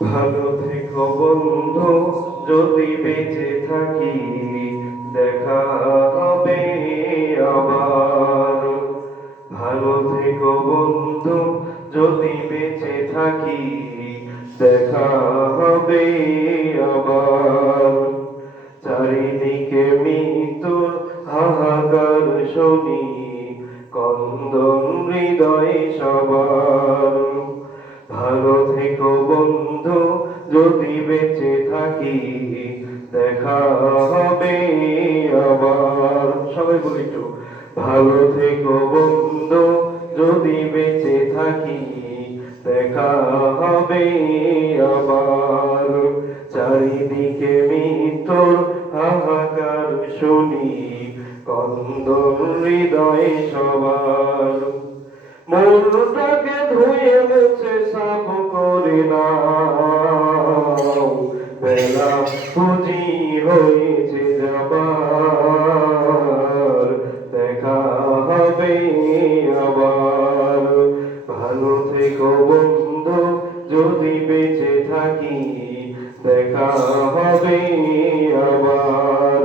ভালো থেকো বন্ধু, যদি বেঁচে থাকি দেখা হবে আবার। ভালো থেকো বন্ধু, যদি বেঁচে থাকি দেখা হবে আবার। চারিদিকে মৃত্যুর হাহাকার শুনি, কন্দন হৃদয় সবার। ভালো থেকো বন্ধু, যদি বেঁচে থাকি দেখা হবে আবার। সবাই বলি একটু, ভালো থেকো বন্ধু, যদি বেঁচে থাকি দেখা হবে আবার। চারিদিকে মৃত্যুর হাহাকার শুনি, কন্দন হৃদয় সবার। মনটাকে ধুয়ে মুছে সাফ করে নাও, বেলা পুঁজি হয়েছে যাবার। দেখা হবে আবার। ভালো থেকো বন্ধু, যদি বেঁচে থাকি দেখা হবে আবার।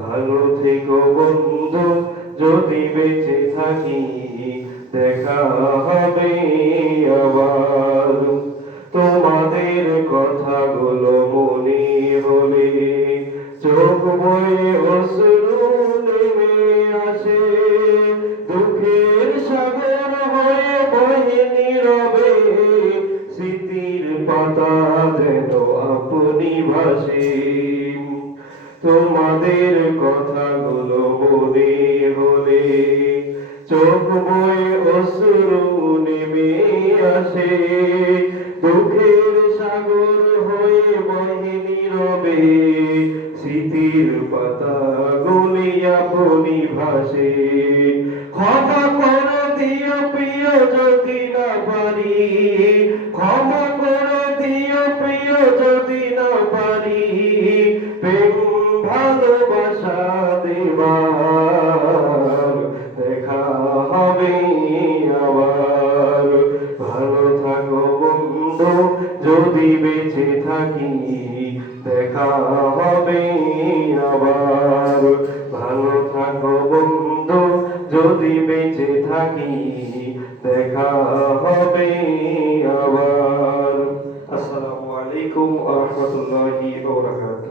ভালো থেকো বন্ধু, যদি বেঁচে থাকি দেখা হবে আবার। তোমাদের কথাগুলো মনে হলে চোখ বয়ে অশ্রু নেমে আসে। দুঃখের সাগর হয়ে বহে নীরবে, স্মৃতির পাতা যেন আপনি ভাসে। তোমাদের কথাগুলো মনে হলে চোখ বয়ে অশ্রু নেমে আসে। দুঃখের সাগর হয়ে বহে নীরবে, স্মৃতির পাতা গুলি আপনি ভাসে। ক্ষমা করে দিও প্রিয়, যদি না পারি ক্ষমা করে দিও প্রিয়, যদি না পারি প্রেম ভালোবাসা দেবার। দেখা হবে আবার। ভালো থাকো বন্ধু, যদি বেঁচে থাকি দেখা হবে আবার। ভালো থাকো বন্ধু, যদি বেঁচে থাকি দেখা হবে আবার। আসসালামু আলাইকুম ওয়া রাহমাতুল্লাহি ওয়া বারাকাতুহু।